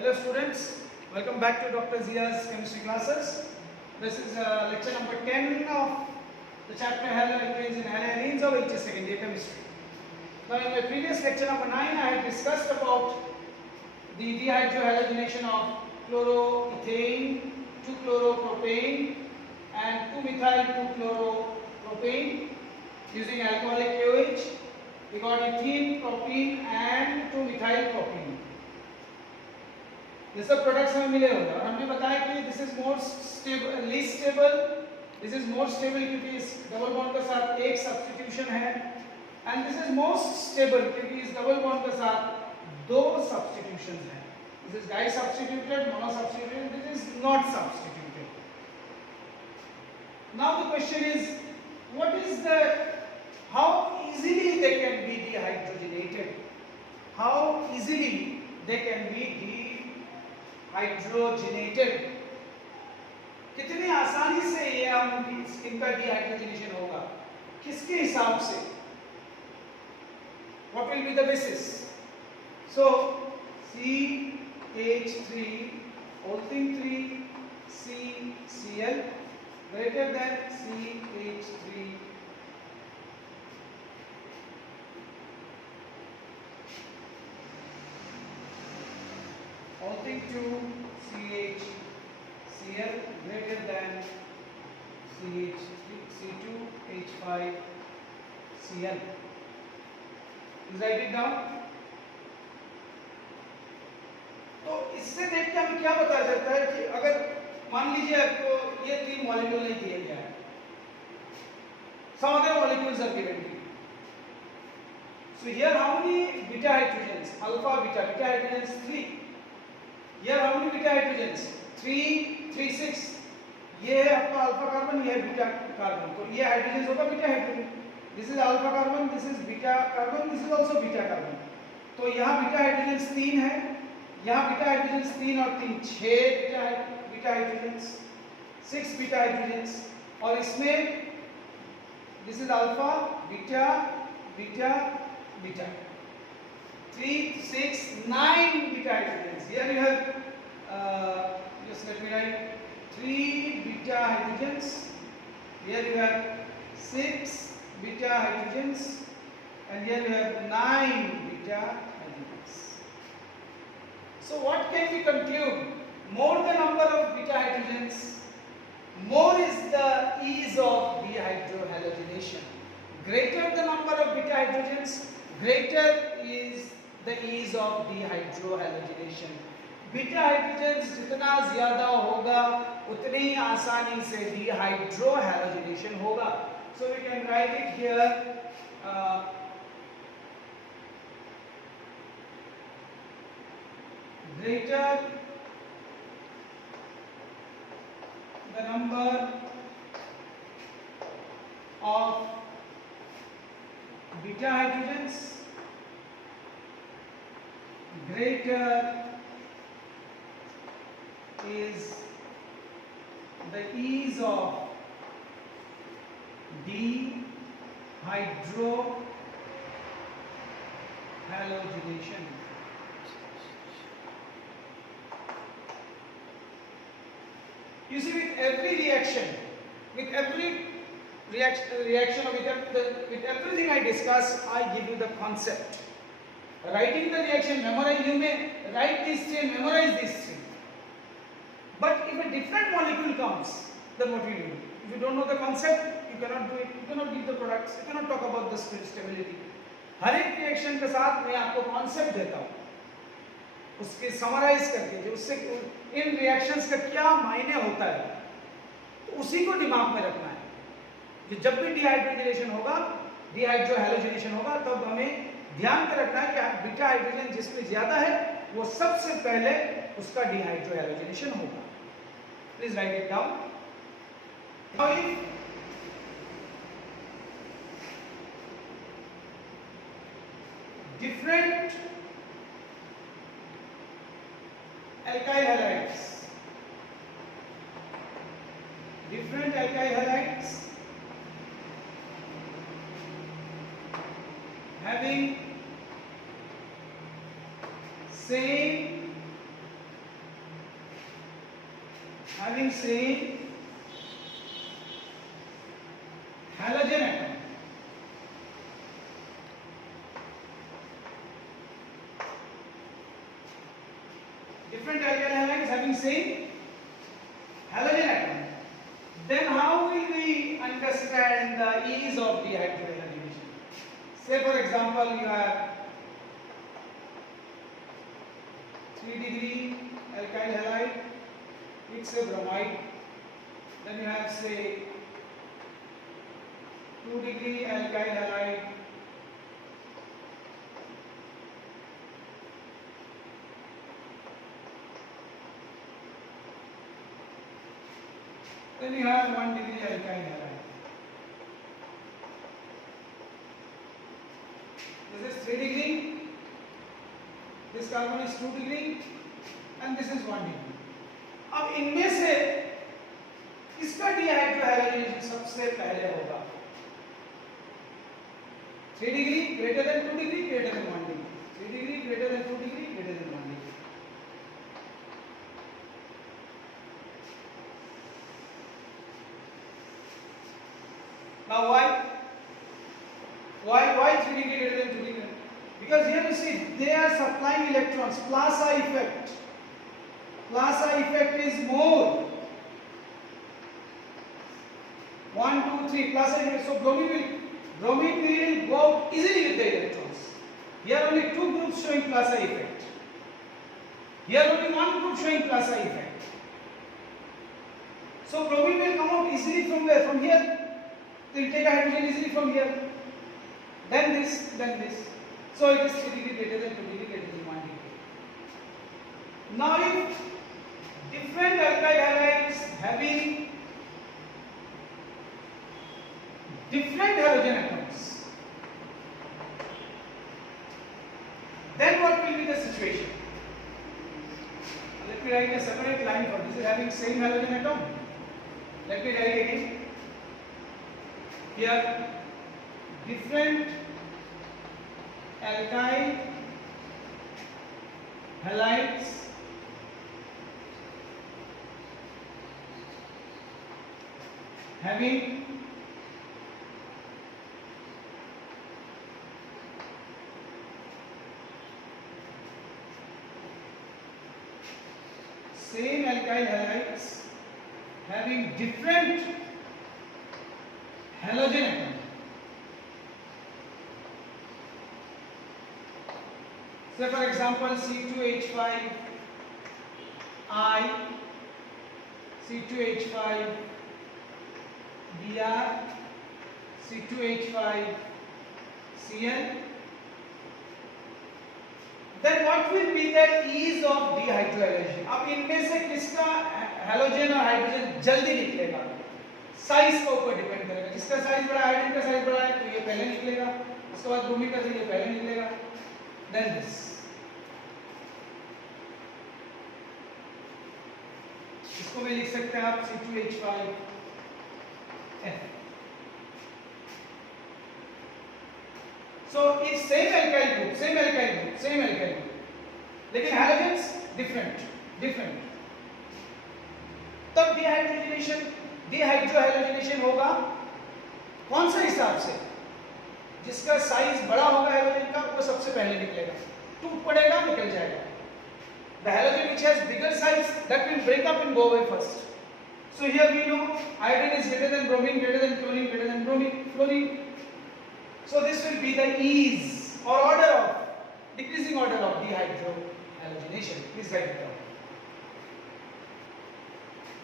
Hello students, welcome back to Dr. Zia's chemistry classes. This is lecture number 10 of the chapter haloalkanes and haloarenes of HSC second year chemistry. Now in my previous lecture number 9 I had discussed about the dehydrohalogenation of chloroethane, 2-chloropropane and 2-methyl-2-chloropropane using alcoholic KOH. We got ethene, propene and 2-methyl-propene. ये सब products हमें मिले होंगे और हमने बताया कि this is more stable, least stable, this is more stable क्योंकि इस डबल बॉन्ड के साथ एक सब्स्टिट्यूशन है and this is most stable क्योंकि इस डबल बॉन्ड के साथ दो सब्स्टिट्यूशंस हैं. This is di substituted, mono substituted, this is not substituted. Now the question is what is the how easily they can be dehydrogenated, how easily they can be hydrogenated, कितनी आसानी से ये इनका dehydrogenation होगा, किसके हिसाब से, what will be the basis? So CH3 whole thing 3 CCl greater than CH3 whole thing 2 CHCl greater than C2H5Cl. Is write it down. तो इससे देख के हमें क्या पता चलता है कि अगर मान लीजिए आपको ये तीन मॉलिक्यूल नहीं दिए गया है, some other molecules are given to you. So here how many beta hydrogens? Alpha beta hydrogens 3. Here how many beta hydrogens? 3, 3, 6. ये है आपका अल्फा कार्बन, ये है बीटा कार्बन. तो ये हाइड्रोजन होगा beta hydrogen. This is alpha carbon, this is beta carbon, this is also beta carbon. तो यहाँ बीटा हाइड्रोजन 3 है, यहाँ बीटा हाइड्रोजन 3 और 3 6 बीटा हाइड्रोजन, 6 बीटा हाइड्रोजन. और इसमें this is alpha beta beta beta 3, 6, 9 beta hydrogens. Here you have, just let me write 3 beta hydrogens. Here you have 6 beta hydrogens, and here you have 9 beta hydrogens. So what can we conclude? More the number of beta hydrogens, more is the ease of dehydrohalogenation. Greater the number of beta hydrogens, greater is the ease of dehydrohalogenation. Beta hydrogen जितना ज्यादा होगा उतनी आसानी से dehydrohalogenation होगा. So we can write it here, greater the number of beta hydrogens, greater is the ease of dehydrohalogenation. You see, with every reaction, with everything I discuss, I give you the concept. Writing the reaction, memorize, you may write these three and memorize these three. But if a different molecule comes, then what will you do? If you don't know the concept, you cannot do it, you cannot give the products, you cannot talk about the stability. हर एक reaction के साथ मैं आपको concept देता हूँ, उसके summarise करके जो उससे इन रिएक्शंस का क्या मायने होता है, तो उसी को दिमाग में रखना है. कि जब भी डिहाइड्रोजनेशन होगा, डिहाइड्रोहैलोजिनेशन होगा, तब हमें ध्यान में रखना है कि बीटा हाइड्रोजन जिसमें ज्यादा है वो सबसे पहले उसका डिहाइड्रोहैलोजिनेशन होगा. Please right it down. Now if different alkyl halides, having same having same halogen atom. Different alkyl halides having same halogen atom. Then how will we understand the ease of dehydrogenation? Say for example you have 3-degree alkyl halide, it's a bromide. Then you have say 2-degree alkyl halide, then you have 1-degree alkyl halide. This is 3-degree, this carbon is 2-degree and this is 1-degree. अब इनमें से किसका डिहाइड्रोहैलोजेनेशन सबसे पहले होगा? 3-degree greater than 2-degree greater than 1-degree, 3-degree greater than 2-degree greater than 1-degree. Now why 3-degree greater than 2-degree? Because here you see they are supplying electrons. Plaza effect. Plaza effect is more. 1, 2, 3. Plaza effect. So bromine will go out easily with the electrons. Here only 2 groups showing Plaza effect. Here only 1 group showing Plaza effect. So bromine will come out easily from where? From here. So you take a hydrogen easily from here. Then this, then this. So it is 3-degree greater than 2-degree greater than 1-degree. Now if different alkyl halides having different halogen atoms, then what will be the situation? Let me write a separate line for this. Is having same halogen atom. Let me write again. Here different alkyl halides having same alkyl halides having different halogen atom. Say for example C2H5I, C2H5Br, C2H5Cl. Then what will be the ease of dehydrogenation? अब इनमें से किसका halogen और hydrogen जल्दी निकलेगा? Size के ऊपर depend करेगा. जिसका साइज बड़ा है, हाइड्रोजन का साइज बड़ा है, तो ये पहले निकलेगा. उसके बाद ब्रोमीन का साइज ये पहले निकलेगा. Then this. इसको भी लिख सकते हैं आप C2H5F. So it's same alkyl group. लेकिन halogens different. तब dehydrogenation होगा कौन सा हिसाब से? जिसका साइज बड़ा होगा halogen का वो सबसे पहले निकलेगा. टूट पड़ेगा, निकल जाएगा. The halogen which has bigger size that will break up and go away first. So here we know iodine is greater than bromine, greater than chlorine, greater than fluorine. So this will be the ease or decreasing order of dehydrogenation. Please write it down.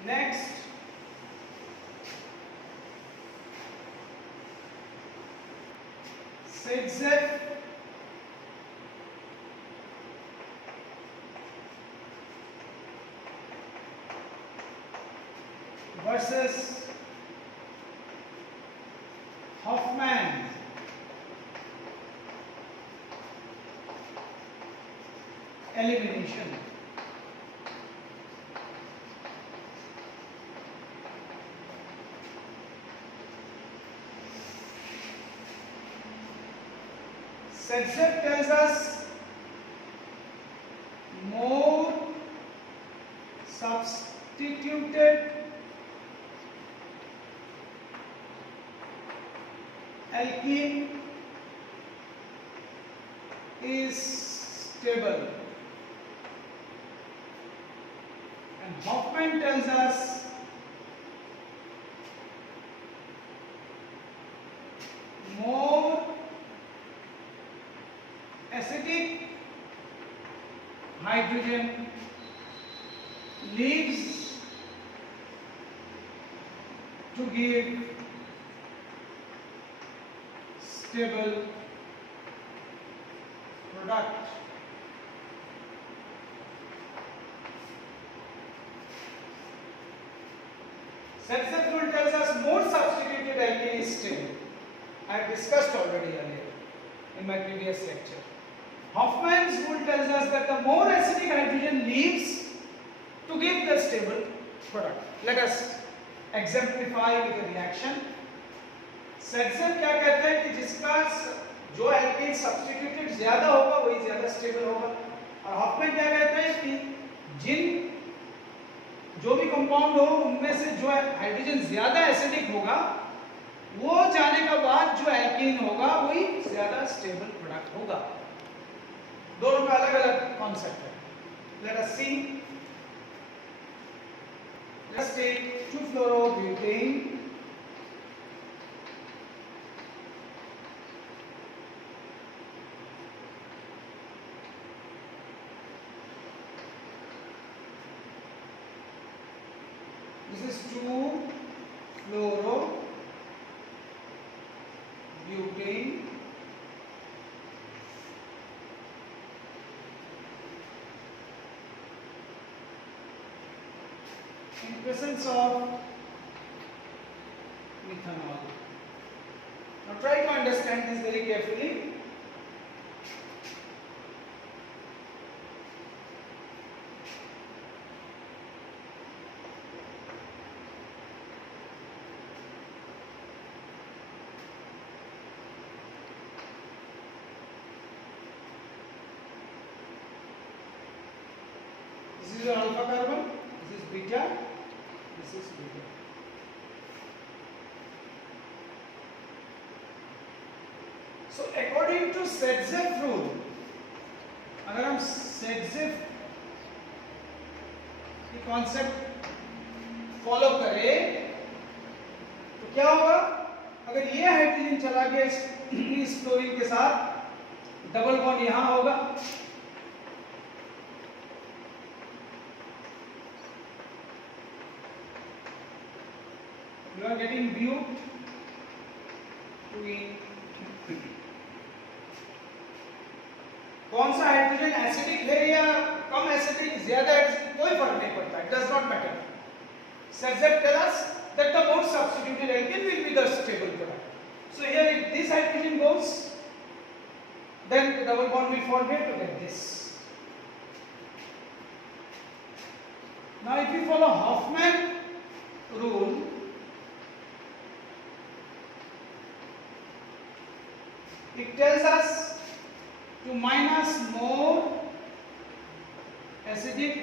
Next, Sedzef versus Hoffman elimination. Sedzef tells us more substituted alkene is stable, and Hoffman tells us more acidic hydrogen leaves to give stable product. Setzer rule tells us more substituted alkene is stable. I have discussed already earlier in my previous lecture. Hoffman's rule tells us that the more acidic hydrogen leaves to give the stable product. Let us exemplify with a reaction. Setzer क्या कहते हैं कि जिसका जो alkene substituted ज्यादा होगा वही ज्यादा स्टेबल होगा, और हॉफमैन क्या कहते हैं कि जो भी कंपाउंड हो उनमें से जो हाइड्रोजन ज्यादा एसिडिक होगा वो जाने के बाद जो एल्कीन होगा वही ज्यादा स्टेबल प्रोडक्ट होगा। दोनों का अलग अलग कॉन्सेप्ट है। Let us see, let's take 2-fluoro-butane, this is 2-fluoro-butane in presence of methanol. Now try to understand this very carefully. This is your alpha carbon, this is beta, this is beta. So according to Setzer rule, अगर हम Setzer की concept follow करें तो क्या होगा? अगर ये hydrogen चला गया इस फ्लोरीन के साथ, डबल बॉन्ड यहां होगा, you are getting bute tween. कौन सा हाइड्रोजन एसिडिक है या कम एसिडिक, ज्यादा एसिडिक, कोई फर्क नहीं पड़ता, it does not matter. Setzer tells us that the more substituted alkene will be the stable product. So here if this hydrogen goes, then the double bond will form here to get this. Now if you follow Hoffman rule, it tells us to minus more acidic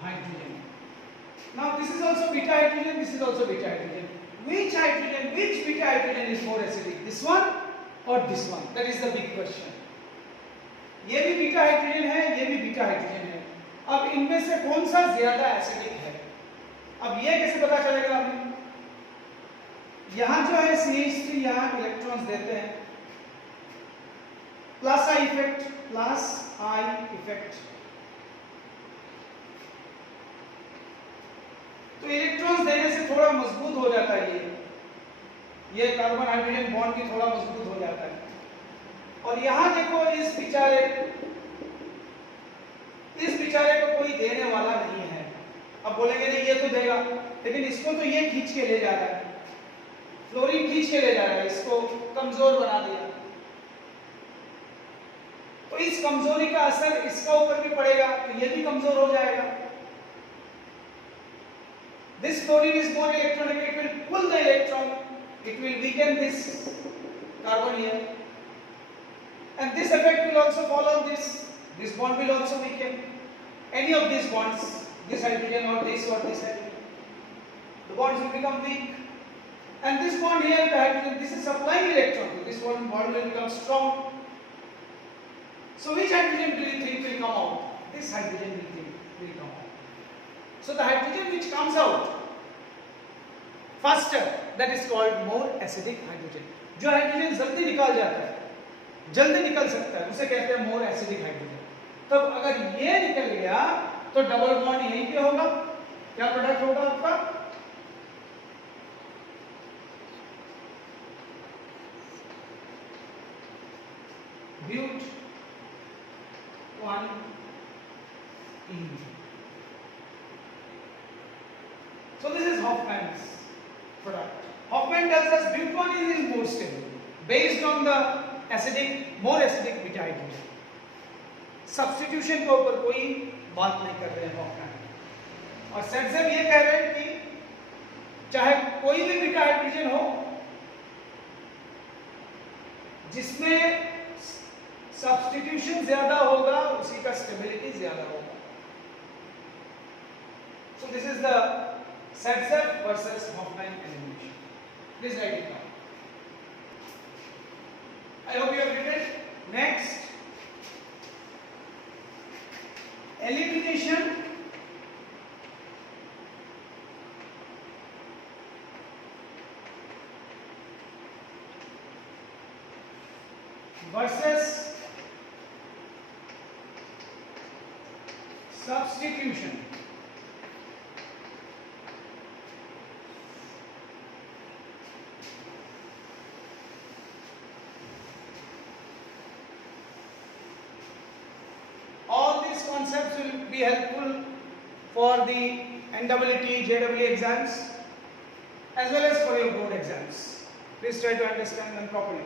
hydrogen. Now this is also beta hydrogen, this is also beta hydrogen. Which beta hydrogen is more acidic? This one or this one? That is the big question. ये भी beta hydrogen है, ये भी beta hydrogen है। अब इनमें से कौन सा ज्यादा एसिडिक है? अब ये कैसे पता चलेगा हमें? यहाँ जो है CH3 यहाँ इलेक्ट्रॉन्स देते हैं, प्लस आई इफेक्ट, तो इलेक्ट्रॉन्स देने से थोड़ा मजबूत हो जाता है ये कार्बन हाइड्रोजन बॉन्ड भी थोड़ा मजबूत हो जाता है। और यहाँ देखो इस बेचारे को कोई देने वाला नहीं है। अब बोलेंगे नहीं ये तो देगा, लेकिन इसको तो ये खींच के ले जा रहा है, फ्लोरीन खींच के ले जा रहा है, इसको कमजोर बना दिया। तो इस कमजोरी का असर इसका ऊपर भी पड़ेगा, तो ये भी कमजोर हो जाएगा। This fluorine is more electronegative, it will pull the electron, it will weaken this carbon here, and this effect will also follow this bond will also weaken. Any of these bonds this hydrogen or this hydrogen. The bonds will become weak. And this bond here, the hydrogen, this is supplying electron to this one, bond will become strong. So which hydrogen do you think will come out? This hydrogen will come out. So the hydrogen which comes out faster, that is called more acidic hydrogen. जो hydrogen जल्दी निकल जाता है, जल्दी निकल सकता है, उसे कहते हैं मोर एसिडिक हाइड्रोजन. तब अगर ये निकल गया तो डबल बॉन्ड यहीं पे होगा. क्या प्रोडक्ट होगा आपका? ब्यूट 1 ene. So this is Hoffman's product. Hoffman tells us but1 is more stable based on the more acidic beta hydrogen. Substitution के ऊपर कोई बात नहीं कर रहे हैं हॉफमैन. और सेट्जेम ये कह रहे हैं कि चाहे कोई भी बीटा हाइड्रोजन हो जिसमें सब्स्टिट्यूशन ज्यादा होगा उसी का स्टेबिलिटी ज्यादा होगा. So this is the Satzef versus Hoffman elimination. Please write it down. I hope you have written. Next, elimination versus substitution. All these concepts will be helpful for the NEET, JEE exams as well as for your board exams. Please try to understand them properly.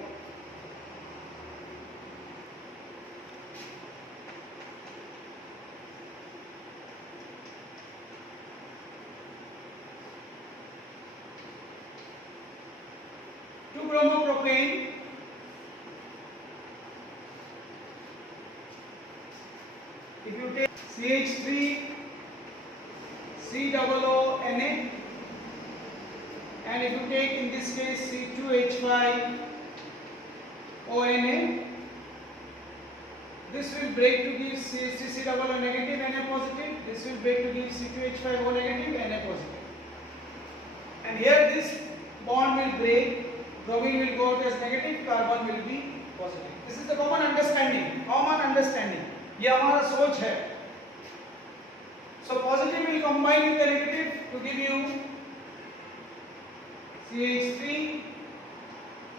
To bromopropane, if you take CH3 COONA and if you take in this case C2H5 ONA, this will break to give CH3 COO negative Na positive, this will break to give C2H5 O negative Na positive. And here this bond will break, bromine will go out as negative, carbon will be positive. This is the common understanding. ये हमारा सोच है. So positive will combine with the negative to give you CH3,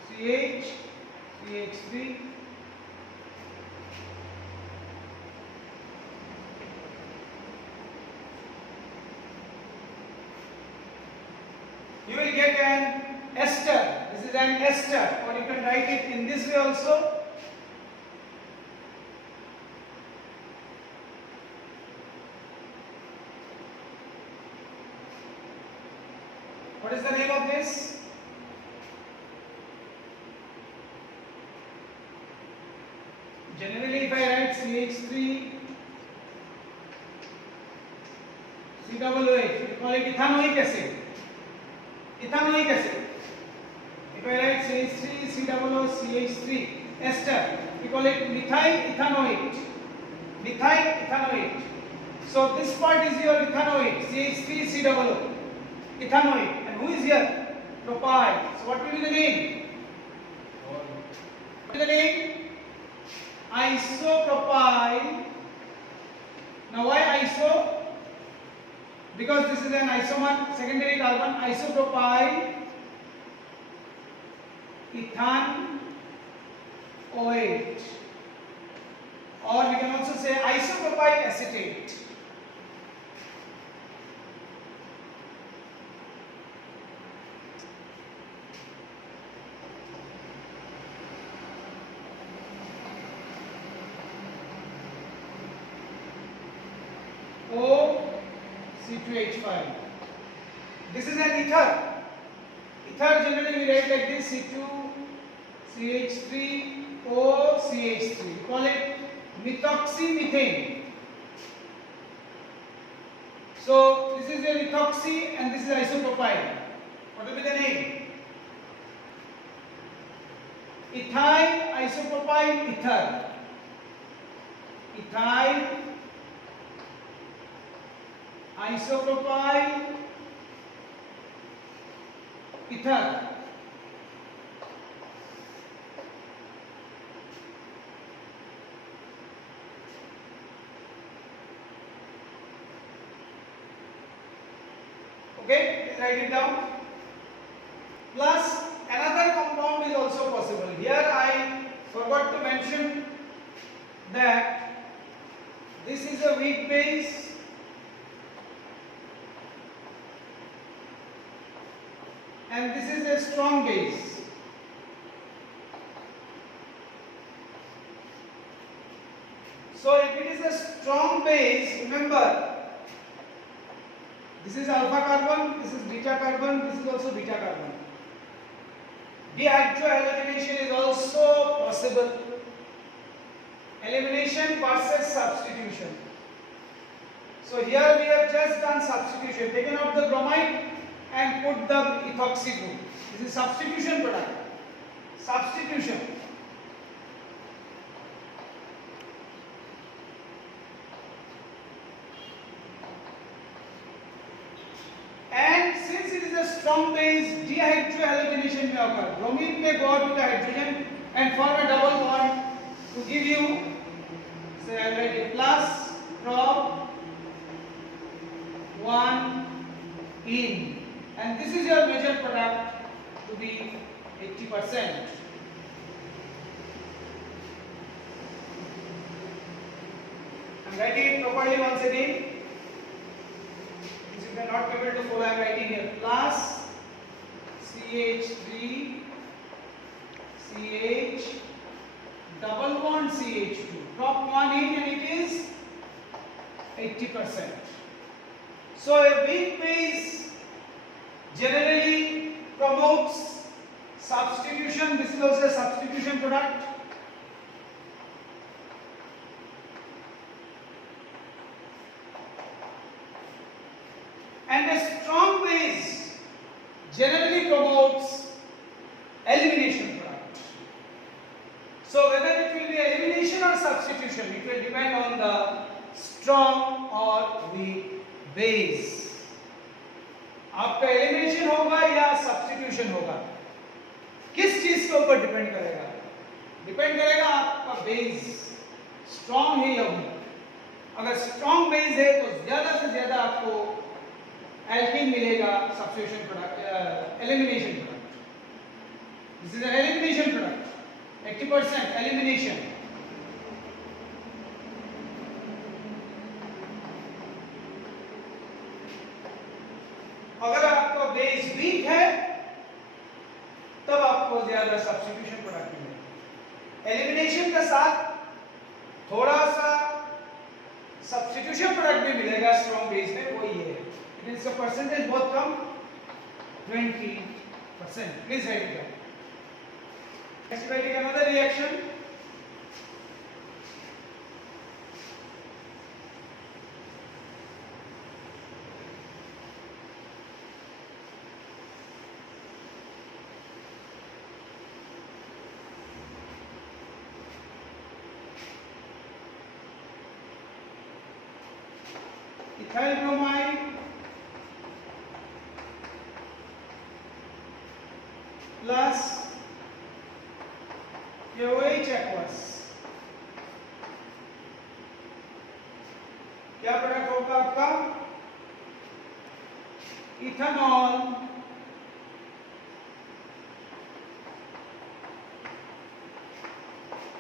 CH, CH3. You will get an ester. This is an ester, or you can write it in this way also. What is the name of this? Generally, if I write CH3 COOH, we call it ethanoic acid. Ethanoic acid. If I write CH3 COOCH3 ester, we call it methyl ethanoate. Methyl ethanoate. So this part is your ethanoate, CH3 COO. Ethanoate. And who is here? Propyl. So what will be the name? What is the name? Isopropyl. Now why iso? Because this is an isomer, secondary carbon, isopropyl ethan OH. Or we can also say isopropyl acetate. C2H5. This is an ether. Ether generally we write like this: C2, CH3, O, CH3. We call it methoxymethane. So this is your ethoxy and this is isopropyl. What will be the name? Ethyl isopropyl ether. Ethyl isopropyl ether. Okay, please write it down. Plus another compound is also possible. Here I forgot to mention that this is a weak base and this is a strong base. So if it is a strong base, remember this is alpha carbon, this is beta carbon, this is also beta carbon. Dehydrohalogenation is also possible. Elimination versus substitution. So here we have just done substitution, taken out the bromide and put the ethoxy group. This is substitution product. Substitution. And since it is a strong base, dehydrohalogenation may occur. Bromine may go out with the hydrogen and form a double bond to give you, say I write a plus prop 1 in, and this is your major product to be 80%. I am writing it properly once again. If you are not able to follow, I am writing here plus CH3 CH double bond CH2, prop 1 in, and it is 80%. So a weak base generally promotes substitution. This is also a substitution product. And a strong base generally promotes elimination product. So whether it will be elimination or substitution, it will depend on the strong or weak base. आपका elimination होगा या substitution होगा, किस चीज के ऊपर depend करेगा? Depend करेगा आपका बेस स्ट्रॉन्ग है या वीक। अगर स्ट्रॉन्ग बेस है तो ज्यादा से ज्यादा आपको एल्कीन मिलेगा, substitution product, elimination product. This is an elimination product, 80% elimination. अगर आपका बेस वीक है तब आपको ज्यादा सब्स्टिट्यूशन प्रोडक्ट मिलेगा। एलिमिनेशन के साथ थोड़ा सा सब्स्टिट्यूशन प्रोडक्ट भी मिलेगा स्ट्रॉन्ग बेस में, वो ये है। इसका परसेंटेज बहुत कम, 20%। Please right it down. Next writing another reaction. Ethyl bromide plus KOH aqueous, क्या प्रोडक्ट होगा आपका? Ethanol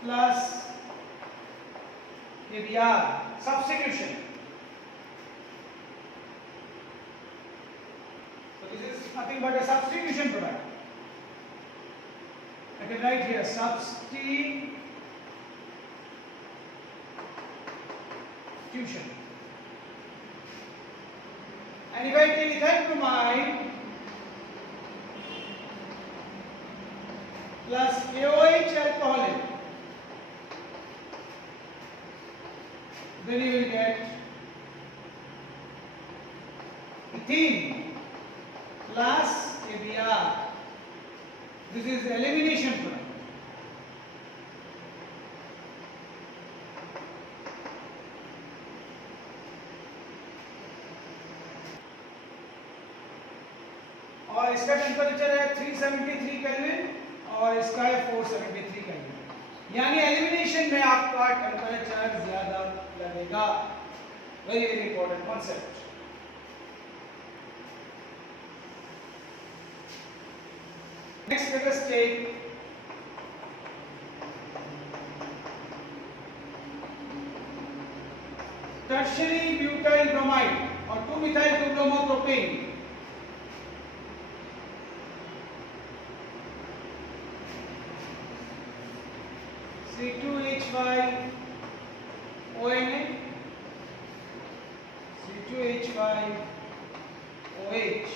plus substitution. Nothing but a substitution product. I can write here substitution. And if I take ethyl bromide plus KOH alcoholic, then you will get theme plus ABR. This is elimination product. और इसका temperature है 373 kelvin और इसका है 473 kelvin, यानी elimination में आपका temperature ज्यादा लगेगा। Very very important concept. Next let us take tertiary butyl bromide और 2-methyl 2-bromopropane। C2H5ONA, C2H5OH।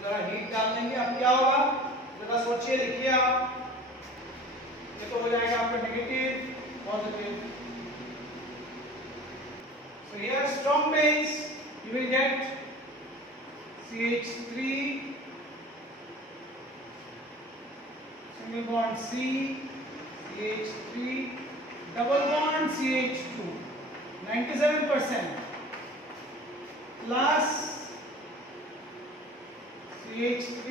जरा हीट डाल देंगे। अब क्या होगा जरा सोचिए, लिखिए आप। ये तो हो जाएगा आपका negative positive. So here strong base you will get CH3 single bond C, CH3, double bond CH2, 97% plus CH3,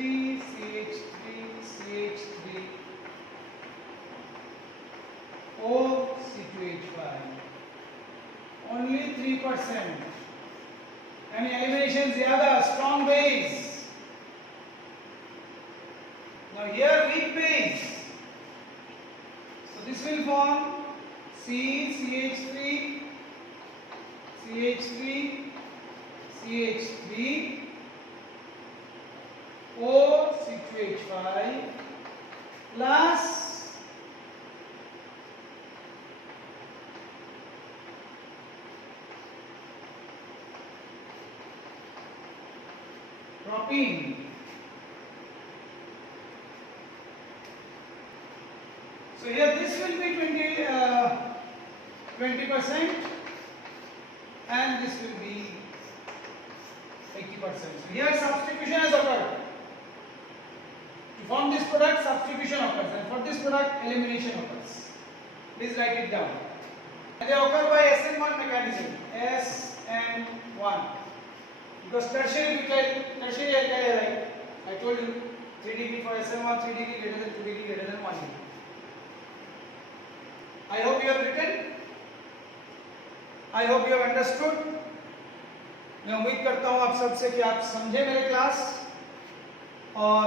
CH3, CH3, O, C2H5, only 3%, and elimination zyada, strong base. Now here weak base, so this will form C, CH3, CH3, CH3, O, C2H5 plus propene. So here this will be 20% and this will be 80%. So here substitution has occurred. To form this product, substitution occurs, and for this product, elimination occurs. Please write it down. And they occur by SN1 mechanism. SN1. Because tertiary alkyl halide, I told you 3 degree for SN1, 3 degree greater than 2 degree greater than 1 degree. I hope you have written. I hope you have understood. मैं उम्मीद करता हूँ आप सबसे कि आप समझे मेरे क्लास, और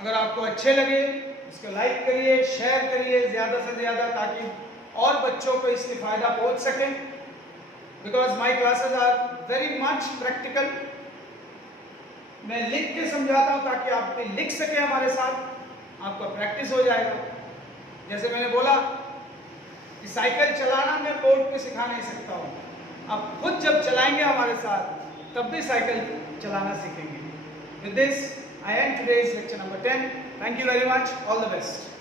अगर आपको अच्छे लगे इसको लाइक करिए, शेयर करिए ज़्यादा से ज़्यादा, ताकि और बच्चों को इससे फ़ायदा पहुँच सके। Because my classes are very much practical. मैं लिख के समझाता हूँ ताकि आप भी लिख सके हमारे साथ, आपका प्रैक्टिस हो जाएगा। जैसे मैंने बोला कि साइकिल चलाना मैं बोर्ड पे सिखा नहीं सकता हूँ, आप खुद जब चलाएंगे हमारे साथ तब भी साइकिल चलाना सीखेंगे। With this, I end today's lecture number 10. Thank you very much. All the best.